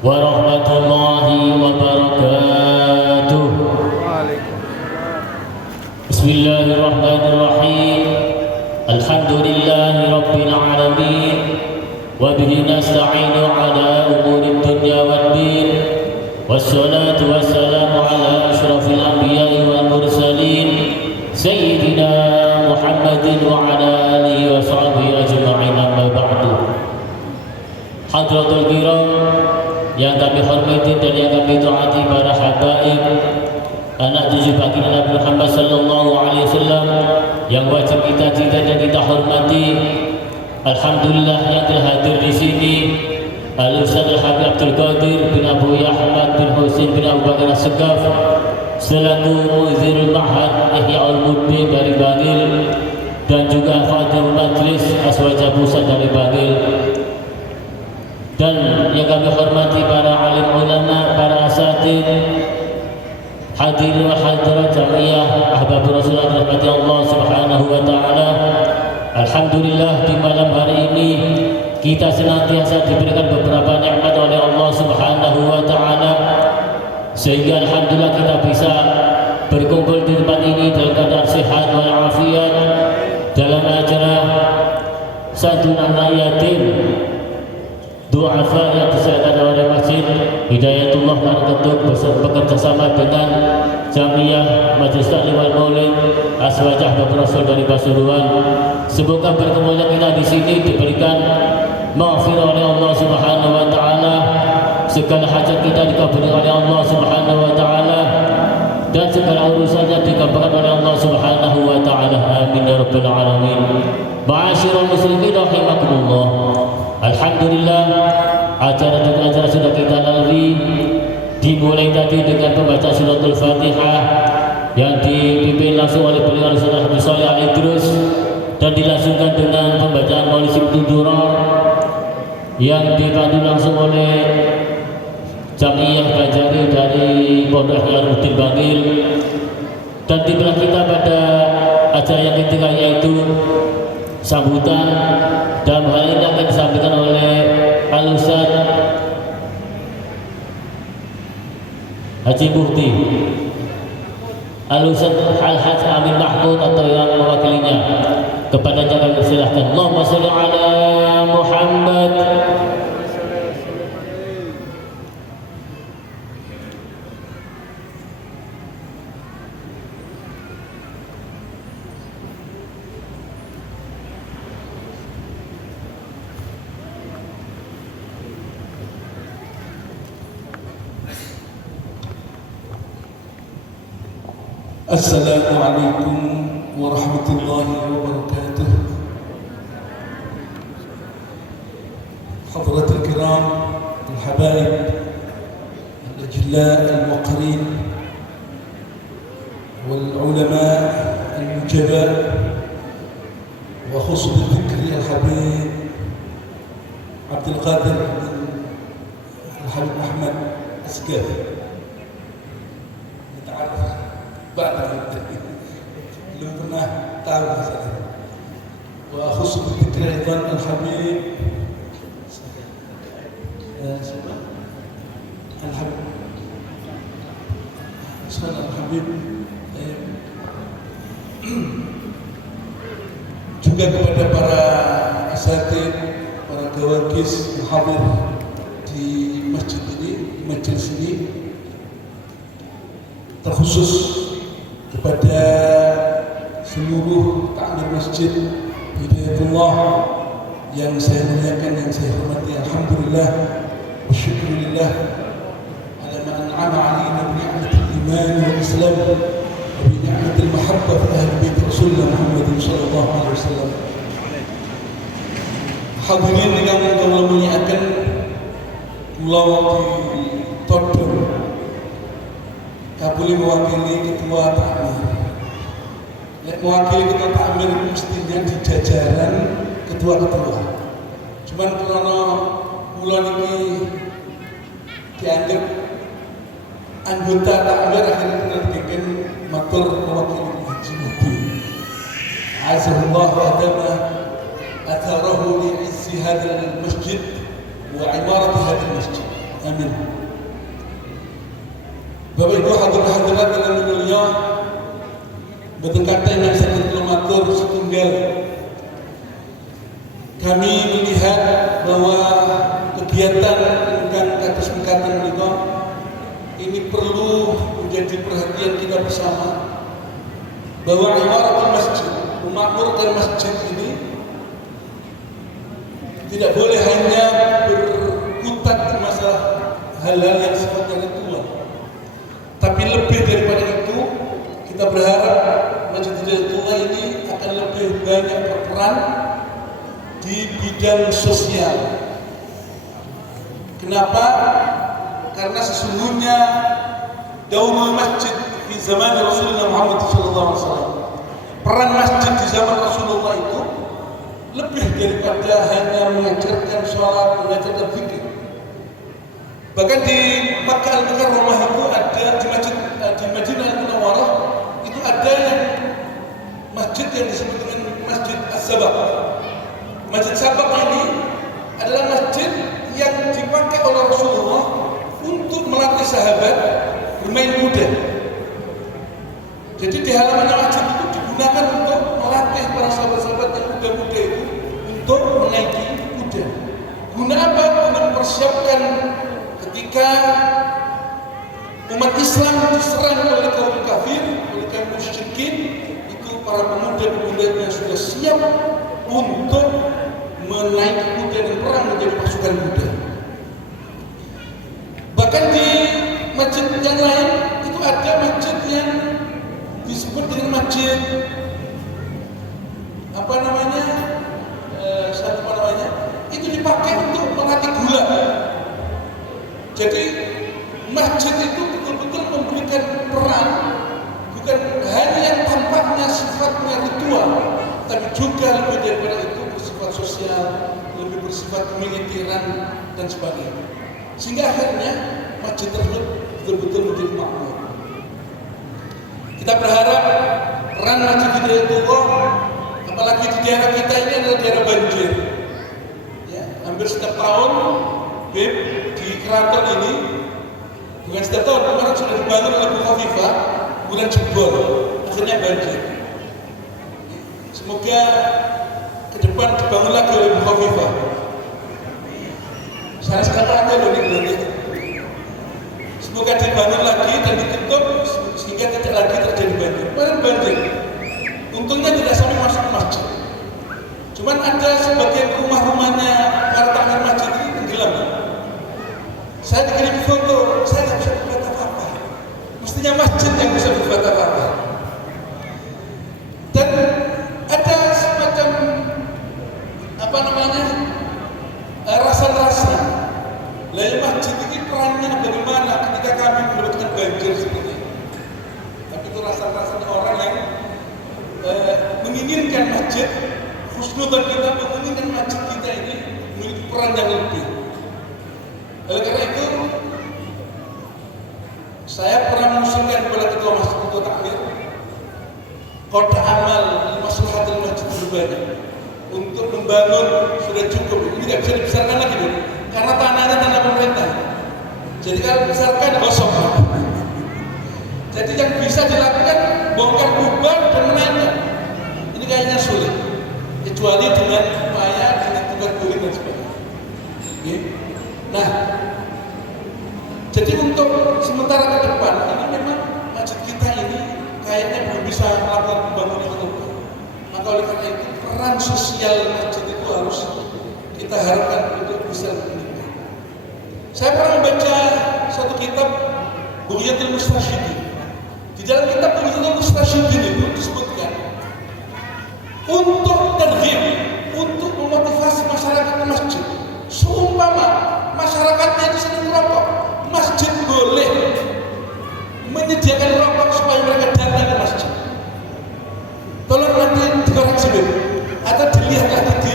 warahmatullahi wabarakatuh. Bismillahirrahmanirrahim. Alhamdulillahi rabbil alamin. Wa bihi nasta'inu ala umurid dunya waddin. Wassalatu wassalamu ala asyrafil anbiya'i wal mursalin Sayyidina Muhammadin wa ala alihi wa sahbihi ajma'in, amma ba'du. Hadratul kiram yang kami hormati dan yang kami taati, para habaib, anak cucu baginda Nabi Muhammad sallallahu alaihi wasallam yang wajib kita cinta dan kita hormati. Alhamdulillah yang telah hadir di sini Al-Ustaz Al-Habib Abdul Qadir bin Abu Ahmad bin Husain bin Abu Bakar As-Segaf selaku Mu'zirul Ma'had Ihya'ul Mudbi dari Bangil, dan juga Khadim Majlis Aswaja Pusat dari Bangil, dan yang kami hormati para alim ulama, para asatid, hadirin wa hadirat jamiah ahbabur Rasulullah rahmati Allah subhanahu wa ta'ala. Alhamdulillah di malam hari ini kita senantiasa diberikan beberapa nikmat oleh Allah subhanahu wa ta'ala, sehingga alhamdulillah kita bisa berkumpul di tempat ini dalam keadaan sehat walafiat dalam acara santunan yatim du'afa yang diselenggarakan oleh Masjid Hidayatullah Marketuk bekerjasama dengan Jamiah Majelis Taklim wal Maulid Aswajah Bapak Rasul dari Pasuruan. Semoga berkumpulnya kita di sini diberikan maghfirah oleh Allah Subhanahu wa taala, segala hajat kita dikabulkan oleh Allah Subhanahu wa taala, dan segala urusannya dikabulkan oleh Allah Subhanahu wa taala. Amin ya rabbal alamin. Ma'asyiral muslimin rahimakumullah. Alhamdulillah, acara sudah kita lalui. Dimulai tadi dengan pembacaan suratul Fatihah yang dipimpin langsung oleh beliau Ustaz Habib Shalih Al-Idrus, dan dilangsungkan dengan pembacaan Maulid Sibtu Durar yang dipandu langsung oleh Jamiah Bajari dari Pondok Ikhyaruddin Bangil. Dan tiba kita pada acara yang ketiga, yaitu sambutan, dan hal ini akan disampaikan oleh Al-Ustaz Haji Mufti Al-Ustaz Al-Haj Amin Mahmud atau yang mewakilinya. Kepada jangan disilahkan. Allahumma sholli ala Muhammad. Assalamualaikum warahmatullahi wabarakatuh. Hadratul kiram, al-habaib, al-ajla, al-muqrin, wal-ulama, al-mujaba, wa khusb al-fikri al-habib Abdul Qadir bin Al-Habib Ahmad As-Segaf. belum pernah tahu masalah. Wa khusus dzikri aidan al-habib al-habib juga kepada para asatid, para gawakis yang hadir di masjid ini, di majelis ini, terkhusus kepada seluruh takmir masjid Hidayatullah yang saya muliakan, yang saya hormati. Alhamdulillah wa syukurillah ala ma an'ama alaina bi ni'matil iman wal islam wa bi ni'matil mahabbah fi ahli bait Rasulullah Muhammad sallallahu alaihi wasallam. Hadirin ingkang kula muliakan, kula di todhong kabuli mewakili ketua takmir. Mewakili ketua takmir mestinya di jajaran ketua-ketua. Cuman karena kula niki dianggap anggota takmir, akhirnya kita bikin matur mewakili Haji Mufti. Azallahu adama atharahu li izzi hadzal masjid وعمارة هذا المسجد. آمين. Bapak Ibu hadirin-hadirat yang mulia, berdekatan yang 1 kilometer setunggal, kami melihat bahwa kegiatan dengan kados mekaten menika ini perlu menjadi perhatian kita bersama, bahwa imaratul masjid, memakmurkan masjid ini tidak boleh hanya berkutat ke masalah hal-hal yang sifatnya ritual, tapi lebih daripada itu kita berharap Masjid Hidayatullah ini akan lebih banyak berperan di bidang sosial. Kenapa? Karena sesungguhnya daurul masjid di zaman Rasulullah Muhammad SAW, peran masjid di zaman Rasulullah itu lebih daripada hanya mengajarkan sholat, mengajarkan zikir. Bahkan di Makkah Al-Mukarramah itu ada di Madinah Al-Munawwarah itu ada yang masjid yang disebut dengan Masjid As-Sabaq. Masjid Sabaq ini adalah masjid yang dipakai oleh Rasulullah untuk melatih sahabat bermain kuda. Jadi di halaman masjid itu digunakan untuk melatih para sahabat-sahabat yang muda-muda itu untuk menaiki kuda. Guna apa? Guna mempersiapkan ketika umat Islam diserang oleh kaum kafir, oleh kaum musyrikin, itu para pemuda-pemudanya sudah siap untuk menaiki kuda dan perang menjadi pasukan kuda. Bahkan di masjid yang lain itu ada masjid yang disebut dengan masjid itu dipakai untuk melatih gula. Jadi masjid itu betul-betul memberikan peran bukan hanya yang tampaknya sifatnya ritual, tapi juga lebih daripada itu bersifat sosial, lebih bersifat kemiliteran dan sebagainya. Sehingga akhirnya masjid tersebut betul-betul menjadi makmur. Kita berharap peran Masjid Hidayatullah, apalagi di daerah kita ini adalah daerah banjir. Ya, hampir setiap tahun BIM di Keraton ini, bukan setiap tahun, kemarin sudah dibangun oleh Bu Khofifah, bulan jebol, akhirnya banjir. Semoga ke depan dibangun lagi oleh Bu Khofifah. Saya sekarang aja loh nih. Semoga dibangun lagi dan ditutup sehingga tidak lagi terjadi banjir. Kemarin banjir, untungnya tidak sampai masuk masjid. Cuman ada sebagian rumah-rumahnya para takmir masjid ini tenggelam. Saya dikirim foto, saya tidak bisa berbuat apa-apa. Mestinya masjid yang bisa berbuat apa-apa. Dan ada semacam rasa-rasa. Lalu masjid ini perannya bagaimana ketika kami mendapatkan banjir seperti ini. Tapi itu rasa-rasanya orang yang menginginkan masjid, husnudzon kita menginginkan masjid kita ini memiliki peran yang lebih. Oleh karena itu, saya pernah mengusulkan kepada ketua masjid, ketua takmir, kota amal maslahatul masjid berbanyak untuk membangun sudah cukup. Ini tidak bisa dibesarkan lagi dulu, karena tanahnya tanah pemerintah. Jadi kalau dibesarkan gosok. Jadi yang bisa dilakukan bongkar kubah dan menaikkan. Ini kayaknya sulit, kecuali dengan upaya dengan tukar guling dan sebagainya. Okay. Nah, jadi untuk sementara ke depan ini memang masjid kita ini kayaknya belum bisa melakukan pembangunan itu. Maka oleh karena itu peran sosial masjid itu harus kita harapkan untuk bisa meningkat. Saya pernah membaca satu kitab Bughyatul Mustasyidin. Di dalam kitab Bughyatul Mustasyidin itu disebutkan untuk targhib, untuk memotivasi masyarakat ke masjid. Seumpama masyarakatnya itu sering merokok, masjid boleh menyediakan rokok supaya mereka datang ke masjid. Tolong nanti dikoreksi dulu, atau dilihat lagi di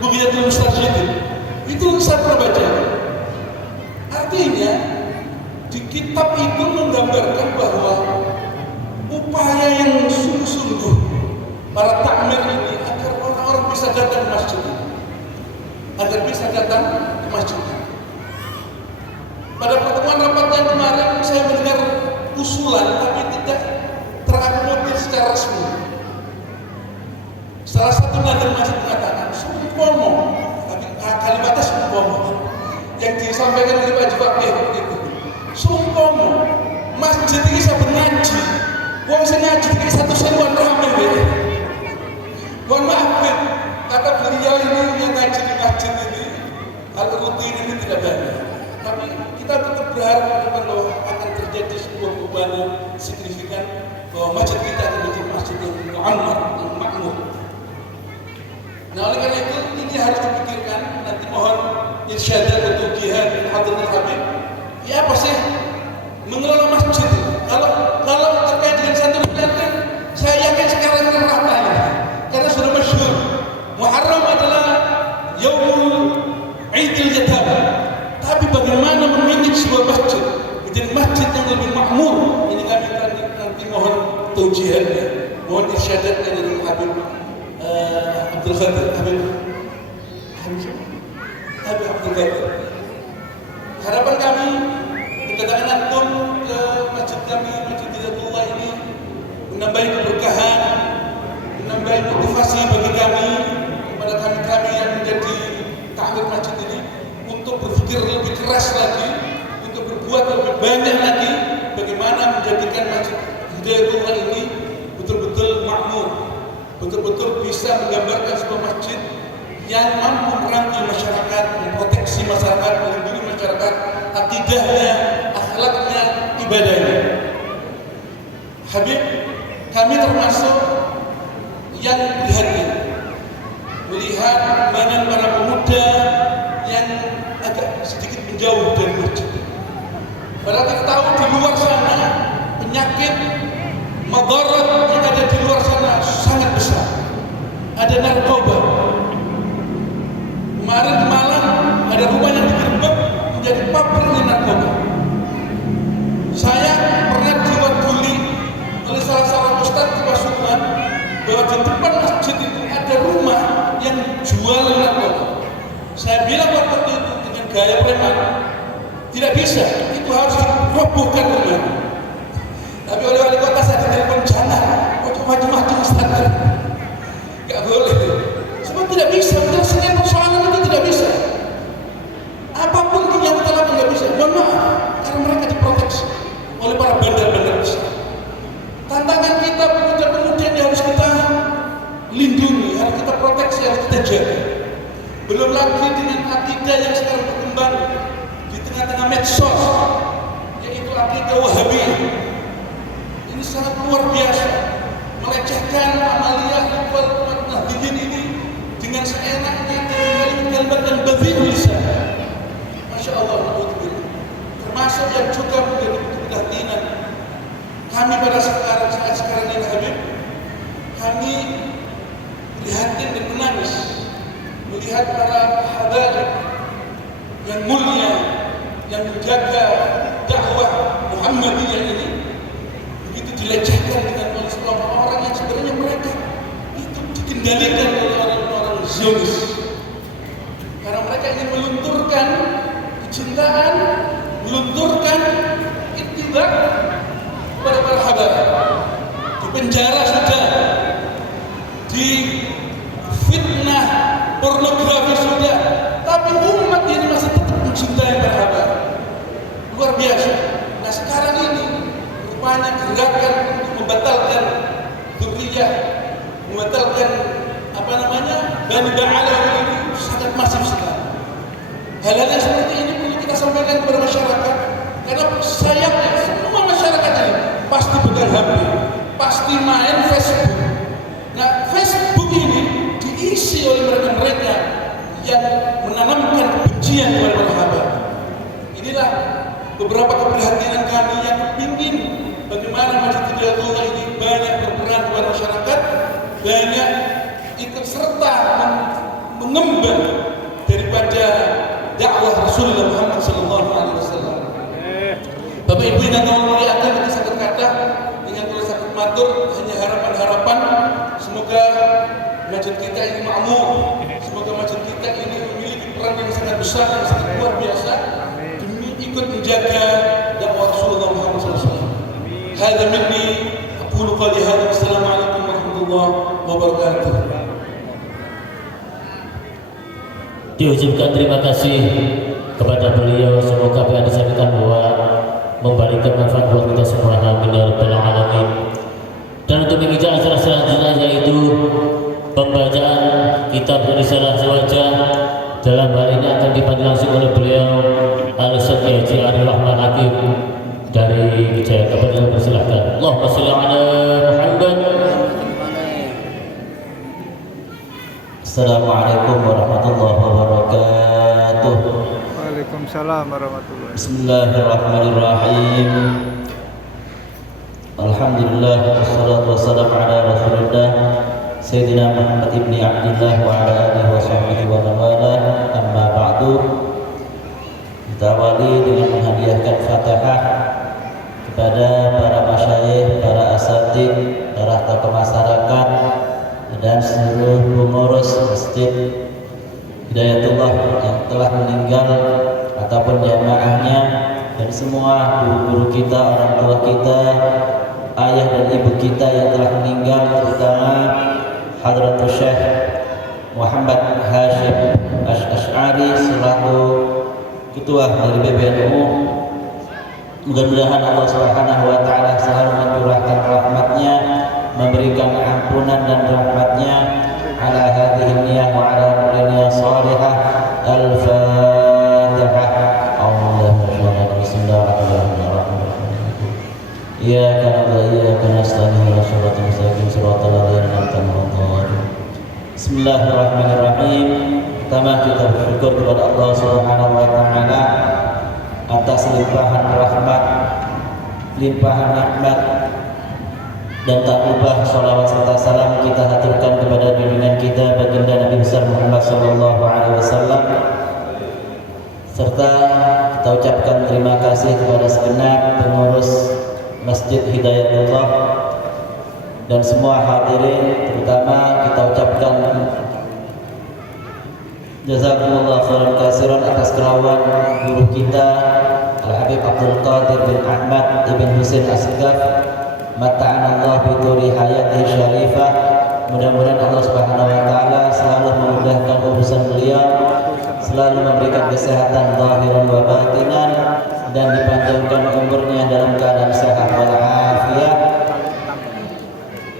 Bughyatul Mustasyidin. Itu saya pernah baca. Artinya di kitab itu menggambarkan bahwa upaya yang sungguh-sungguh para takmir ini agar orang-orang bisa datang ke masjid ini, agar bisa datang ke masjid ini. Pada pertemuan rapat yang kemarin saya mendengar usulan tapi tidak terakomodir secara resmi. Salah satu nadir masjid mengatakan sumpomo, tapi kalimatnya sumpomo yang disampaikan oleh Pak Jufakir itu. Sumpomo, masjid ini saya ngaji, wong sing ngaji ini satu sewan rame deh. Mohon maaf, kata beliau ini yang ngaji di masjid ini, kalau rutin ini tidak banyak. Tapi kita tetap berharap bahwa akan terjadi sebuah perubahan yang signifikan, bahwa masjid kita akan menjadi masjid yang mu'ammar, yang makmur. Nah, oleh karena itu ini harus dipikirkan. Nanti mohon irsyad atau jihad Hadratul Habib. Ya apa sih mengelola masjid? Kalau terkait dengan satu bulan kan, saya yakin sekarang kan rata ya, karena sudah masyhur. Muharram adalah Yaumul Idul Adha. Tapi bagaimana memanage sebuah masjid menjadi masjid yang lebih makmur? Ini kami nanti mohon taujihannya, mohon irsyadatnya dari Habib Abdul Qadir, Habib Abdul Qadir. Harapan kami kedatangan antum ke masjid kami, Masjid Hidayatullah ini menambah keberkahan, menambah motivasi bagi kami, kepada kami yang menjadi ta'mir masjid ini, untuk berpikir lebih keras lagi, untuk berbuat lebih banyak lagi, bagaimana menjadikan Masjid Hidayatullah ini betul-betul makmur, betul-betul bisa menggambarkan sebuah masjid yang mampu merangkul masyarakat, memproteksi masyarakat, melindungi masyarakat, akidahnya, akhlaknya, ibadahnya. Habib, kami termasuk yang prihatin melihat perkembangan para pemuda yang agak sedikit menjauh dari masjid. Padahal kita tahu di luar sana penyakit madarat yang ada di luar sana sangat besar. Ada narkoba. Kemarin di Malang ada rumah yang digerebek menjadi pabriknya narkoba. Saya pernah diwakili oleh salah seorang ustaz di Pasuruan bahwa di depan masjid itu ada rumah yang jual narkoba. Saya bilang waktu itu dengan gaya preman, tidak bisa, itu harus dirobohkan rumah. Tapi oleh wali kota saya ditelepon, jangan, kok macam-macam standar, nggak boleh. Sebab tidak bisa, menyelesaikan persoalan itu tidak bisa. Apapun yang kita lakukan nggak bisa. Mohon maaf, karena mereka diproteksi oleh para bandar-bandar besar. Tantangan kita pemuda-pemuda yang harus kita lindungi, harus kita proteksi, harus kita jaga. Belum lagi dengan akidah yang sekarang berkembang di tengah-tengah medsos, yaitu akidah Wahabiyah. Ini sangat luar biasa, melecehkan amaliyah wal nahdliyin ini dengan seenaknya, dengan kalimat yang badhi'ul lisan. Masya Allah, termasuk yang juga menjadi keprihatinan kami pada saat sekarang ini, Habib. Kami prihatin dan menangis melihat para habaib yang mulia yang menjaga dakwah Muhammadiyah ini begitu dilecehkan dengan oleh sekelompok orang yang sebenarnya mereka itu dikendalikan oleh orang-orang Zionis, karena mereka ingin melunturkan kecintaan, melunturkan ittiba kepada para habaib. Di penjara sudah, di fitnah pornografi sudah, tapi umat ini masih tetap mencintai berhabat. Luar biasa. Nah sekarang ini rupanya gerakan untuk membatalkan dzurriyyah, membatalkan Bani Ba'alawi ini sangat masif sekali. Hal-hal yang seperti ini perlu kita sampaikan kepada masyarakat, karena sayangnya semua masyarakat ini pasti pegang HP, pasti main Facebook. Nah Facebook ini diisi oleh mereka-mereka yang menanamkan kebencian kepada sahabat. Inilah beberapa keprihatinan kami yang ingin bagaimana Masjid Hidayatullah ini banyak berperan kepada masyarakat, banyak ikut serta mengemban daripada dakwah Rasulullah Muhammad SAW. Bapak Ibu yang Allah muliakan, itu satu kata dengan tulis sakit matur, hanya harapan-harapan semoga masjid kita ini makmur, semoga masjid kita ini memiliki peran yang sangat besar, yang sangat luar biasa demi ikut menjaga ucapkan terima kasih kepada beliau. Semoga apa yang disampaikan bahwa memberikan manfaat buat kita semua. Amin ya rabbal alamin. Dan untuk mengikuti acara selanjutnya yaitu pembacaan kitab Risalah Wajah, dalam hal ini akan dipandu langsung oleh beliau Al-Ustaz Haji Arif Rahman Hakim dari Jakarta. Beliau persilahkan. Allahumma sholli ala Muhammad. Assalamualaikum warahmatullahi wabarakatuh. Waalaikumsalam warahmatullahi wabarakatuh. Bismillahirrahmanirrahim. Alhamdulillah wassalatu wassalamu ala Rasulillah Sayyidina Muhammad ibni Abdillah wa ala alihi wa sahbihi wa man walah. Amma ba'du. Kita awali dengan menghadiahkan Fatihah kepada para masyayikh, para asatidz, para tokoh masyarakat dan seluruh pengurus Masjid Hidayatullah yang telah meninggal ataupun jamaahnya, dan semua guru-guru kita, orang tua kita, ayah dan ibu kita yang telah meninggal, terutama Hadratus Syekh Muhammad Hashim Asy'ari selaku ketua dari PBNU. Mudah-mudahan Allah Subhanahu wa taala selalu mencurahkan rahmatnya, memberikan ampunan dan rahmatnya ala hadhihi niyah wa ala kulli niyah salihah. Al-Fatihah. Bismillahirrahmanirrahim. Iyyaka na'budu wa iyyaka nasta'in ihdinas siratal mustaqim siratal ladzina an'amta 'alaihim. Bismillahirrahmanirrahim. Pertama kita bersyukur kepada Allah Subhanahu wa taala atas limpahan rahmat, limpahan nikmat, dan tak lupa sholawat serta salam kita haturkan kepada junjungan kita baginda Nabi besar Muhammad sallallahu alaihi wasallam, serta kita ucapkan terima kasih kepada segenap pengurus Masjid Hidayatullah dan semua hadirin. Terutama kita ucapkan jazakumullah khairan katsiran atas kerawan guru kita Al-Habib Abdul Qadir bin Ahmad ibn Husain Asgaf, mata'anallah bituri hayati syarifah. Mudah-mudahan Allah Subhanahu wa taala selalu memudahkan urusan beliau, selalu memberikan kesehatan zahiran wa batinan, dan dipanjangkan umurnya dalam keadaan sehat walafiat.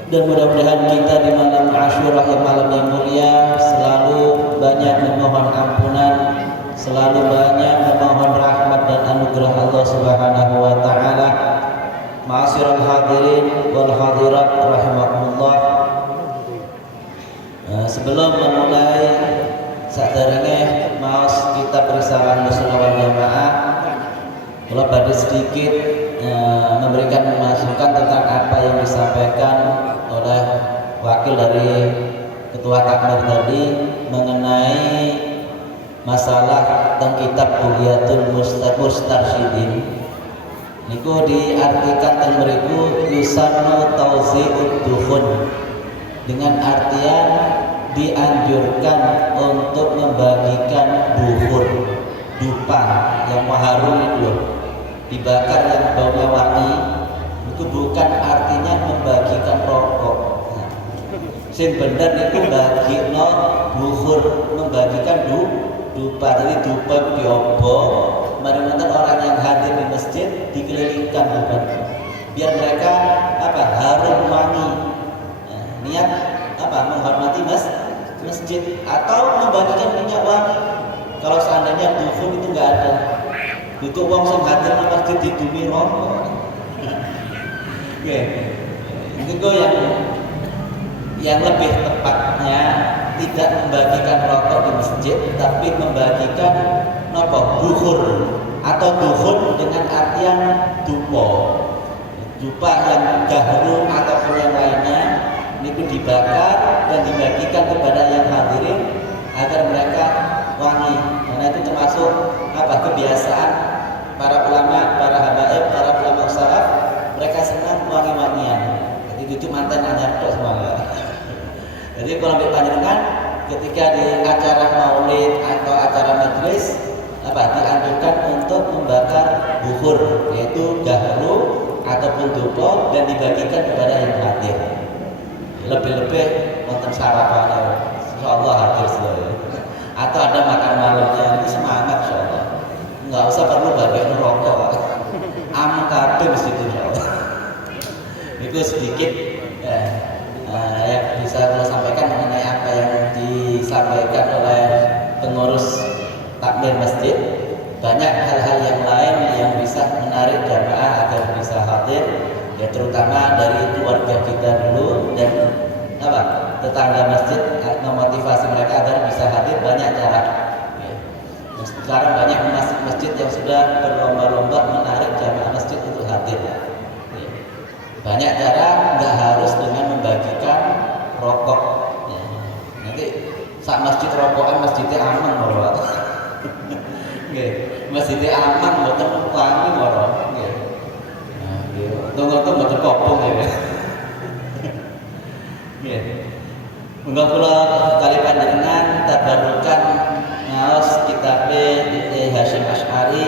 Dan mudah-mudahan kita di malam Asyura, yang malam yang mulia, selalu banyak memohon ampunan, selalu banyak memohon rahmat dan anugerah Allah Subhanahu wa taala. Ma'asyiral hadirin wal hadirat rahimakumullah. Sebelum memulai saderenge maos kitab Risalah Sunnah wal Jamaah, kula badhe sedikit memberikan masukan tentang apa yang disampaikan oleh wakil dari ketua takmir tadi mengenai masalah tentang kitab Bughyatul Mustarsyidin. Niku diartikan teng mriku yusanu tauzi'ud dukhun, dengan artian dianjurkan untuk membagikan dukhun, dupa yang harum itu, dibakar yang baunya wangi. Itu bukan artinya membagikan rokok. Sing bener niku bagino dukhun, membagikan dupa. Jadi dupa itu diobong, mari nonton orang yang hadir di masjid dikelilingkan bukan, biar mereka harum wangi. Niat menghormati masjid atau membagikan minyak wangi. Kalau seandainya dukhun itu nggak ada, itu uang yang hadir di masjid didumi rokok. Oke, itu yang lebih tepatnya tidak membagikan rokok di masjid, tapi membagikan dukhur atau dukhun dengan artian dupa yang gahru ataupun yang lainnya, itu dibakar dan dibagikan kepada yang hadirin agar mereka wangi. Karena itu termasuk kebiasaan para ulama, para habaib, para ulama salaf, mereka senang wangi-wangian. Jadi itu mantan anyar tok semuanya. Jadi kalau dipanjangkan ketika di acara maulid atau acara majelis dianjurkan untuk membakar bukhur, yaitu gahru ataupun dupa, dan dibagikan kepada yang hadir. Lebih-lebih nonton sarapan, insyaallah hadir semua. atau ada makan malamnya, itu semangat insyaallah. Nggak usah perlu bagi rokok. Aman kabeh mesti insyaallah. Itu sedikit ya, yang bisa saya sampaikan mengenai apa yang disampaikan oleh pengurus takmir masjid. Banyak hal-hal yang lain yang bisa menarik jamaah agar bisa hadir, ya terutama dari keluarga kita dulu dan tetangga masjid, memotivasi mereka agar bisa hadir. Banyak cara ya. Sekarang banyak masjid yang sudah berlomba-lomba menarik jamaah masjid untuk hadir ya. Banyak cara, nggak harus dengan membagikan rokok ya. Nanti saat masjid rokokan masjidnya aman loh. Masjidnya aman, bukan wangi loh. Tunggu-tunggu bukan kopong ya. Mudah kula kali panjenengan tabarukan ngaos kitab Hasyim Asy'ari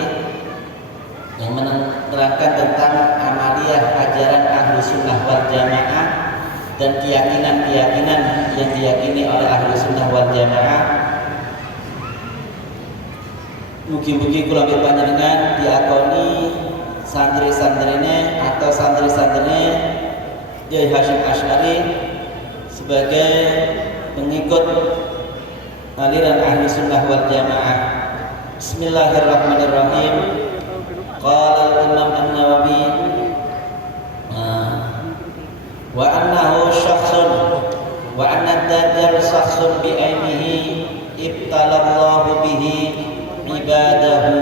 yang menerangkan tentang amaliyah ajaran Ahlus Sunnah wal Jamaah dan keyakinan-keyakinan yang diyakini oleh Ahlus Sunnah wal Jamaah. Mugi-mugi kula panjenengan diakoni santri-santrine atau santri-santrine Kiai Hasyim Asy'ari sebagai pengikut aliran Ahlus Sunnah wal Jamaah. Bismillahirrahmanirrahim. Qala al-Imam An-Nawawi wa annahu syakhsun wa anna ad-dajjal syakhsun bi ainihi ibtalallahu bihi ibadahu.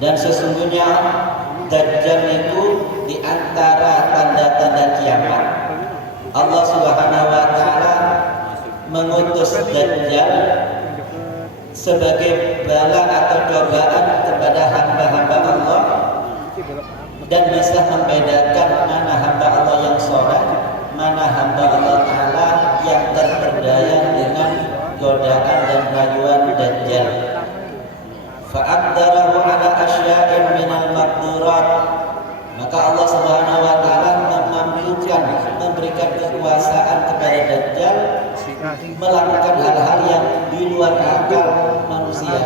Dan sesungguhnya Dajjal itu di antara tanda-tanda kiamat. Allah Subhanahu wa taala mengutus Dajjal sebagai bala atau cobaan kepada hamba-hamba Allah dan bisa membedakan mana hamba Allah yang saleh, mana hamba Allah taala yang terperdaya dengan godaan dan rayuan Dajjal. Fa'addalahu ala asya'in minal maqdurat. Maka Allah Subhanahu wa taala memampukan, memberikan kekuasaan kepada Dajjal melakukan hal-hal yang di luar akal manusia.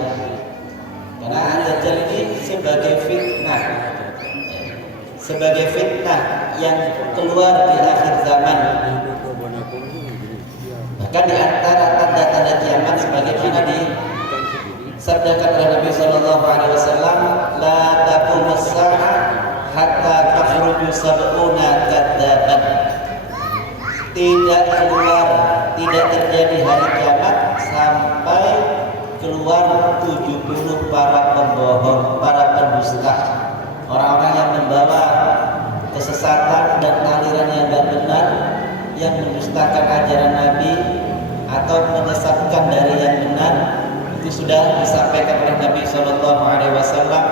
Karena Dajjal ini sebagai fitnah yang keluar di akhir zaman. Bahkan di antara tanda-tanda kiamat sebagaimana disabdakan oleh Nabi sallallahu alaihi wasallam, la taqumus saa'ah hatta takhruju sab'una kadzaban. Tidak terjadi hari kiamat sampai keluar 70 para pembohong, para pendusta, orang-orang yang membawa kesesatan dan aliran yang tidak benar, yang mendustakan ajaran Nabi atau menyesatkan dari yang benar. Itu sudah disampaikan oleh Nabi Shallallahu Alaihi Wasallam.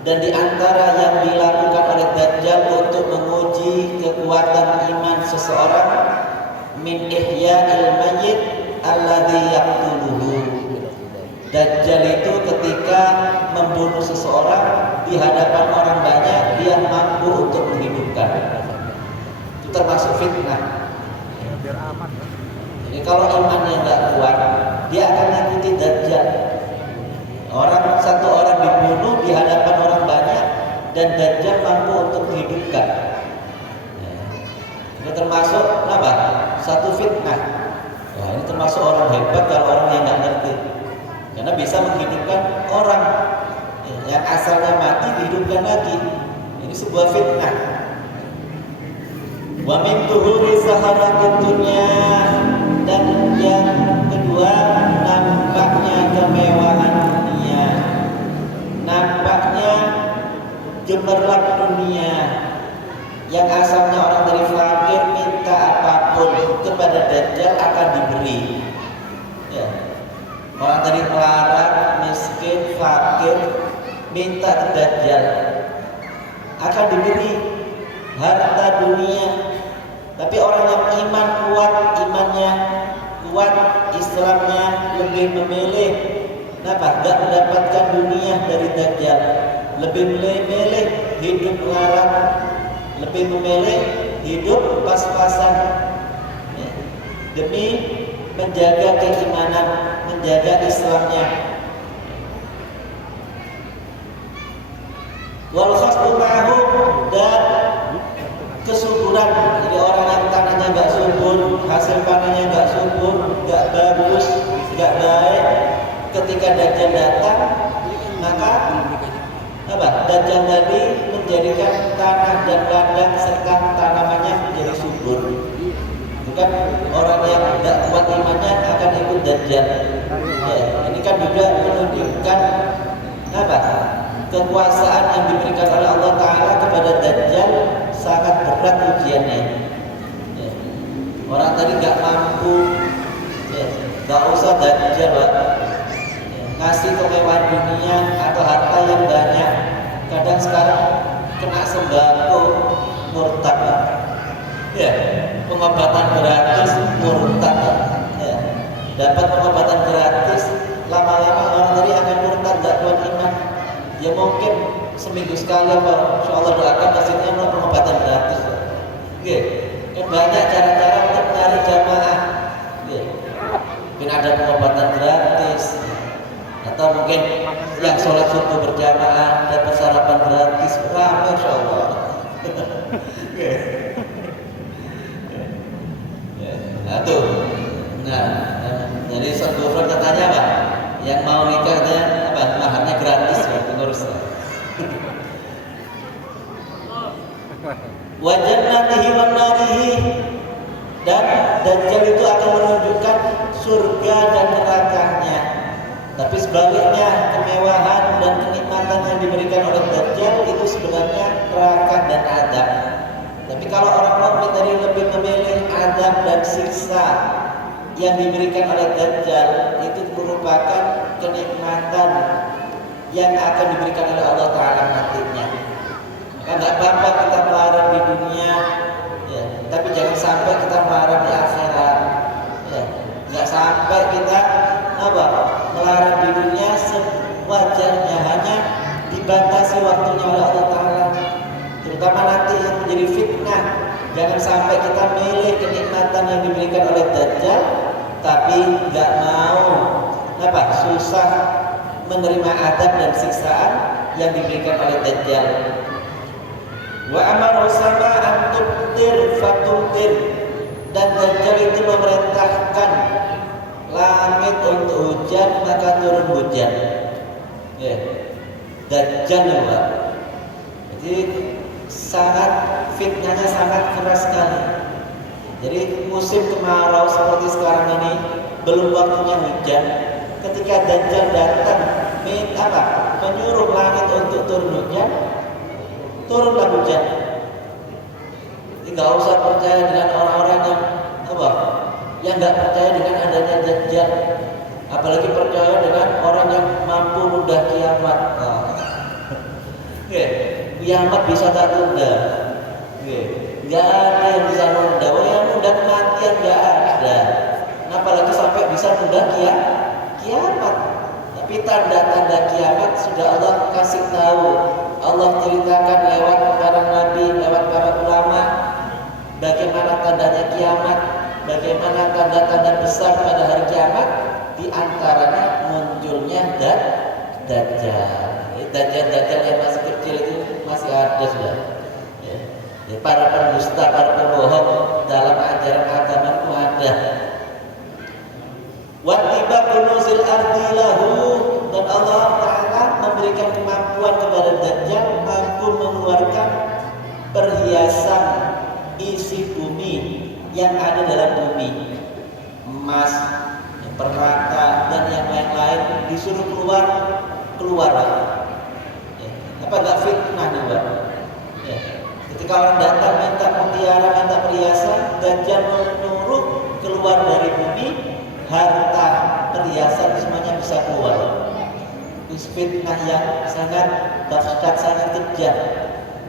Dan di antara yang dilakukan oleh Dajjal untuk menguji kekuatan iman seseorang, min ihya'il mayyit alladhi yaqtuluhu. Dajjal itu ketika membunuh seseorang di hadapan orang banyak, dia mampu untuk menghidupkan. Itu termasuk fitnah. Jadi kalau imannya nggak kuat, dia akan nyakitin Dajjal. Satu orang dibunuh di hadapan orang banyak dan Dajjal mampu untuk menghidupkan. Ini termasuk apa? Satu fitnah. Nah, ini termasuk orang hebat kalau orang yang nggak ngerti. Karena bisa menghidupkan orang yang asalnya mati dihidupkan lagi. Ini sebuah fitnah. Wa min tuhuri saharatid dunya. Dan yang kedua, nampaknya kemewahan dunia, nampaknya gemerlap dunia. Yang asalnya orang dari fakir minta apapun kepada Dajjal akan diberi. Ya. Orang dari melarat, miskin, fakir minta ke Dajjal akan diberi harta dunia. Tapi orang yang iman kuat, imannya kuat, Islamnya lebih memilih kenapa? Gak mendapatkan dunia dari Dajjal, lebih memilih hidup melarat, lebih memilih hidup pas-pasan demi menjaga keimanan. menjaga Islamnya. Wal khasbu ma'hum, dan kesuburan. Jadi orang yang tanahnya nggak subur, hasil panennya nggak subur, nggak bagus, nggak baik, ketika Dajjal datang, maka Dajjal tadi menjadikan tanah dan ladang serta tanamannya menjadi subur. Itu kan orang yang nggak kuat imannya akan ikut Dajjal. Ya, ini kan juga menunjukkan kekuasaan yang diberikan oleh Allah Ta'ala kepada Dajjal sangat berat ujiannya. Ya. Orang tadi nggak mampu, nggak usah Dajjal, Pak. Ya. Ngasih kemewahan dunia atau harta yang banyak, kadang sekarang kena sembako murtad, Pak. Ya, pengobatan gratis murtad, Pak. Ya. Dapat pengobatan gratis, lama-lama orang tadi akan murtad, nggak kuat iman. Ya mungkin seminggu sekali apa, insya Allah doakan masjidnya mau pengobatan gratis. Oke, kan banyak cara-cara untuk mencari jamaah. Mungkin ada pengobatan gratis, atau mungkin yang sholat subuh berjamaah dapat sarapan gratis, ramai insya Allah. Nah tuh, jadi Ustaz Gufron katanya apa? Yang mau nikahnya maharnya gratis, pengurus. Wa jannatihi wan narihi, dan Dajjal itu akan menunjukkan surga dan nerakanya. Tapi sebaliknya, kemewahan dan kenikmatan yang diberikan oleh Dajjal itu sebenarnya neraka dan azab. Tapi kalau orang mukmin tadi lebih memilih azab dan siksa yang diberikan oleh Dajjal, itu merupakan kenikmatan yang akan diberikan oleh Allah Ta'ala nantinya. Maka nggak apa-apa kita melarat di dunia, ya, tapi jangan sampai kita melarat di akhirat. Ya, nggak sampai kita melarat di dunia sewajarnya, hanya dibatasi waktunya oleh Allah Ta'ala. Terutama nanti yang menjadi fitnah, jangan sampai kita milih kenikmatan yang diberikan oleh Dajjal, tapi nggak mau susah menerima adab dan siksaan yang diberikan oleh Dajjal. Wa amara sama an tubtir fatumtir, dan Dajjal itu memerintahkan langit untuk hujan maka turun hujan. Ya, Dajjal ya, Pak. Jadi sangat fitnahnya sangat keras sekali. Jadi musim kemarau seperti sekarang ini belum waktunya hujan. Ketika Dajjal datang menyuruh langit untuk turun hujan, turunlah hujan. Jadi nggak usah percaya dengan orang-orang yang nggak percaya dengan adanya Dajjal, apalagi percaya dengan orang yang mampu nunda kiamat. Kiamat bisa tak tunda? Nggak ada yang bisa nunda. Yang nunda kematian nggak ada. Apalagi sampai bisa nunda kiamat. Tapi tanda-tanda kiamat sudah Allah kasih tahu. Allah ceritakan lewat para nabi, lewat para ulama, bagaimana tandanya kiamat, bagaimana tanda-tanda besar pada hari kiamat. Di antaranya munculnya Dajjal. Dajjal yang masih kecil itu masih ada sudah. Ya. Para pendusta, para pembohong dalam ajaran agama itu ada. Wattiba kunuzil ardi lahu, dan Allah Ta'ala memberikan kemampuan kepada Dajjal mampu mengeluarkan perhiasan isi bumi yang ada dalam bumi, emas, permata dan yang lain-lain, disuruh keluar. Apa nggak fitnah nih, Pak? Ya. Ketika orang datang minta mutiara, minta perhiasan, Dajjal menyuruh keluar dari bumi, harta perhiasan semuanya bisa keluar. Itu fitnah yang sangat dahsyat, sangat kejam.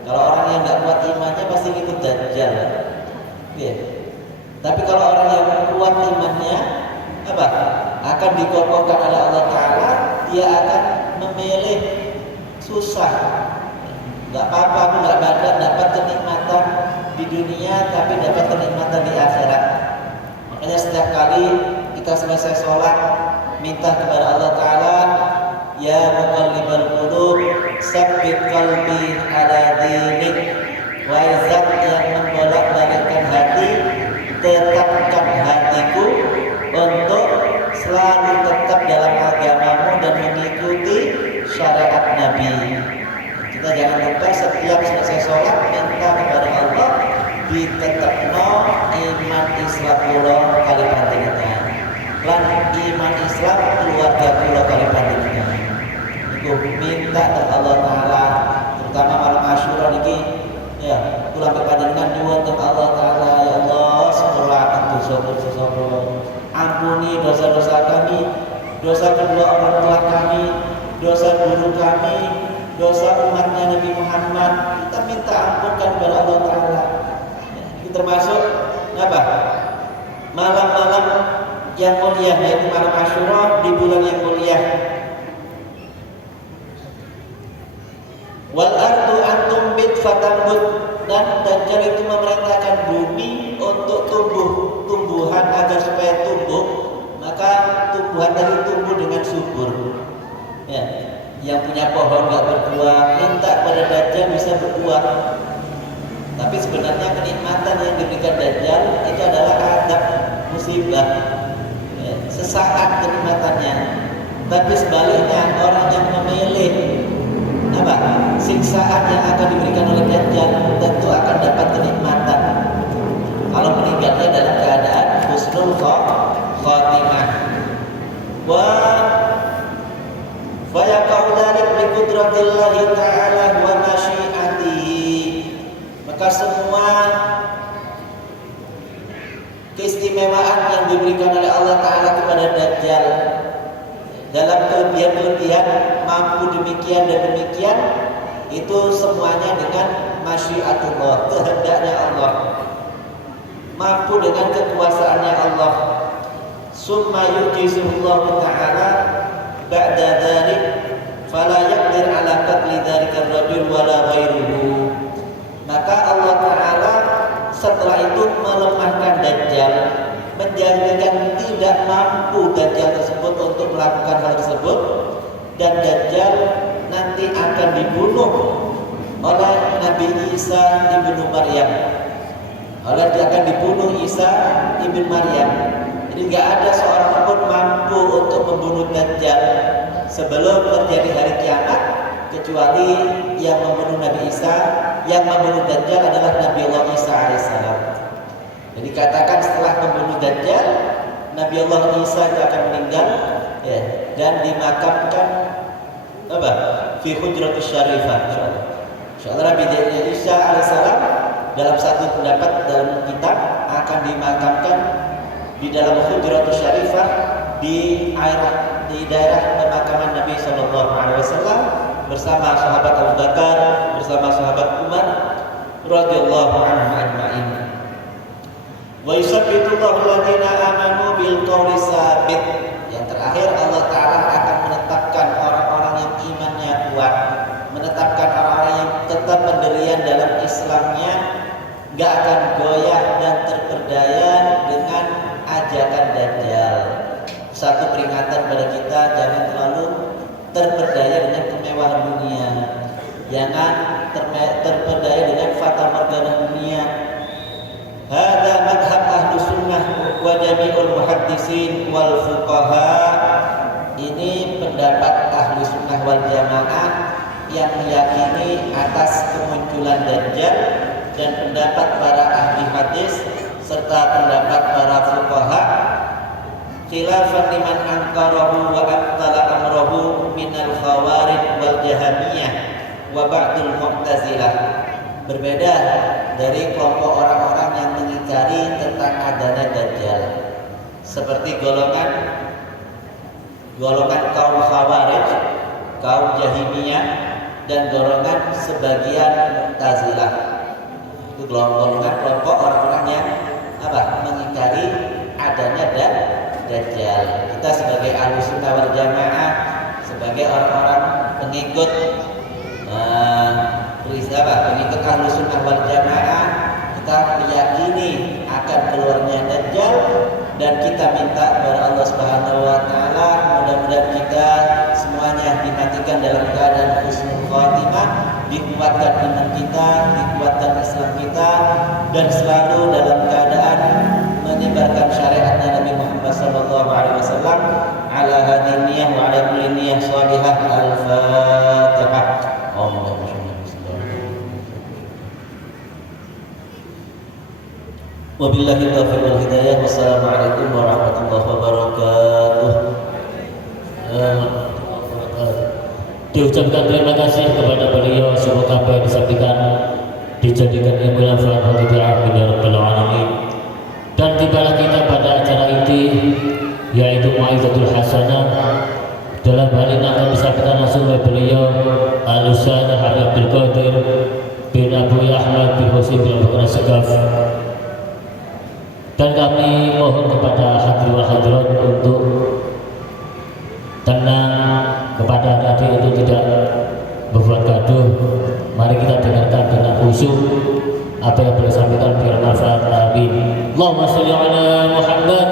Kalau orang yang nggak kuat imannya pasti ikut Dajjal. Ya. Tapi kalau orang yang kuat imannya, akan dikokohkan oleh Allah Ta'ala, dia akan memilih susah. Nggak apa-apa, aku nggak dapat kenikmatan di dunia, tapi dapat kenikmatan di akhirat. Makanya setiap kali kita selesai sholat, minta kepada Allah Ta'ala, ya muqallibal qulub tsabbit qalbi ala dinik. Wahai zat yang membolak-balikkan hati, tetapkan hatiku untuk selalu tetap dalam agamamu dan mengikuti syariat Nabi. Kita jangan lupa setiap selesai sholat minta kepada Allah ditetapno iman Islam kula kali panjenengan. Lan iman Islam keluarga kula kali panjenengan. Iku minta kepada Allah Taala, terutama malam Asyura niki ya, kula panjenengan nyuwun kepada Allah Taala, ya Allah sepuraken dosa-dosa kula. Ampuni dosa-dosa kami, dosa kedua orang tua kami, dosa guru kami, dosa umatnya Nabi Muhammad. Kita minta ampunkan kepada Allah Ta'ala. Ini termasuk apa? Malam-malam yang mulia, yaitu malam Asyura di bulan yang mulia. Wal ardu antumbit fatambut, dan Dajjal itu memerintahkan bumi untuk tumbuhan agar supaya tumbuh, maka tumbuhan tadi tumbuh dengan subur. Ya, yang punya pohon nggak berbuah, minta pada Dajjal bisa berbuah. Tapi sebenarnya kenikmatan yang diberikan Dajjal itu adalah adab, musibah, ya, sesaat kenikmatannya. Tapi sebaliknya orang yang memilih apa siksaan yang akan diberikan oleh Dajjal tentu akan dapat kenikmatan kalau meninggalnya dalam keadaan husnul khatimah. Wa yaqau dzalik bi qudratillahi ta'ala wa masyiatihi. Maka semua keistimewaan yang diberikan oleh Allah Ta'ala kepada Dajjal dalam kelebihan-kelebihan mampu demikian dan demikian, itu semuanya dengan masyiatullah, kehendaknya Allah, mampu dengan kekuasaannya Allah. Summa yujizuhullahu ta'ala ba'da dzalik fala yaqdir ala qatli dzalika ar-rajul wala ghairuhu. Maka Allah Ta'ala setelah itu melemahkan Dajjal, menjadikan tidak mampu Dajjal tersebut untuk melakukan hal tersebut, dan Dajjal nanti akan dibunuh oleh Nabi Isa ibnu Maryam. Dia akan dibunuh Isa ibnu Maryam. Jadi nggak ada seorang pun mampu untuk membunuh Dajjal sebelum terjadi hari kiamat, kecuali yang membunuh Nabi Isa. Yang membunuh Dajjal adalah Nabi Allah Isa alaihissalam. Jadi katakan setelah membunuh Dajjal, Nabi Allah Isa itu akan meninggal, ya, dan dimakamkan apa? Fi hujratus syarifah, insyaallah. Insyaallah Nabi Isa alaihissalam dalam satu pendapat dalam kitab akan dimakamkan di dalam hujratus syarifah di daerah pemakaman Nabi sallallahu alaihi wasallam bersama sahabat Abu Bakar, bersama sahabat Umar radhiyallahu anhum ajma'in. Wa yusabbitullahu alladziina aamanu bil qawli tsabit. Yang terakhir, Allah Ta'ala akan menetapkan orang-orang yang imannya kuat, menetapkan orang-orang yang tetap pendirian dalam Islamnya, gak akan goyah dan terperdaya dengan ajakan Dajjal. Satu peringatan pada kita, jangan terlalu terperdaya dengan kemewahan dunia, jangan terperdaya dengan fata morgana dunia. Hada madhab ahlu sunnah wa jami'ul muhaddisin wal fuqaha. Ini pendapat ahlu sunnah wal jamaah yang meyakini atas kemunculan Dajjal, dan pendapat para ahli hadis serta pendapat para fuqaha, khilafan liman angkarahu wa abtala amrahu minal khawarij wal jahamiyah wa ba'dul mu'tazilah. Berbeda dari kelompok orang-orang yang mengingkari tentang adanya Dajjal, seperti golongan kaum khawarij, kaum jahimiyah, dan golongan sebagian mu'tazilah. Itu kelompok orang-orang yang mengingkari adanya Dajjal. Kita sebagai Ahlussunnah wal Jamaah, sebagai orang-orang pengikut pengikut Ahlussunnah wal Jamaah, kita meyakini akan keluarnya Dajjal, dan kita minta kepada Allah Subhanahu wa taala matikan dalam keadaan husnul khatimah, dikuatkan iman kita, dikuatkan Islam kita, dan selalu dalam keadaan menyebarkan syariatnya Nabi Muhammad sallallahu alaihi wasallam. Ala hadhihi niyyah wa ala kulli niyyah shalihah. Al-Fatihah. Wabillahi taufiq wal hidayah. Wassalamualaikum warahmatullahi wabarakatuh. Diucapkan terima kasih kepada beliau, semoga apa yang disampaikan dijadikan ilmu yang manfaat amin ya rabbal alamin. Dan tibalah kita pada acara inti, yaitu Mau'izatul Hasanah. Dalam hal ini akan disampaikan langsung oleh beliau Al-Ustaz Habib Abdul Qadir bin Abu Ahmad bin Husain bin Abdul Segaf. Dan kami mohon kepada hadirin wal hadirat untuk tenang, kepada adik untuk tidak berbuat gaduh. Mari kita dengarkan dengan khusyuk apa yang beliau sampaikan biar manfaat. Amin. Allahumma sholli ala Muhammad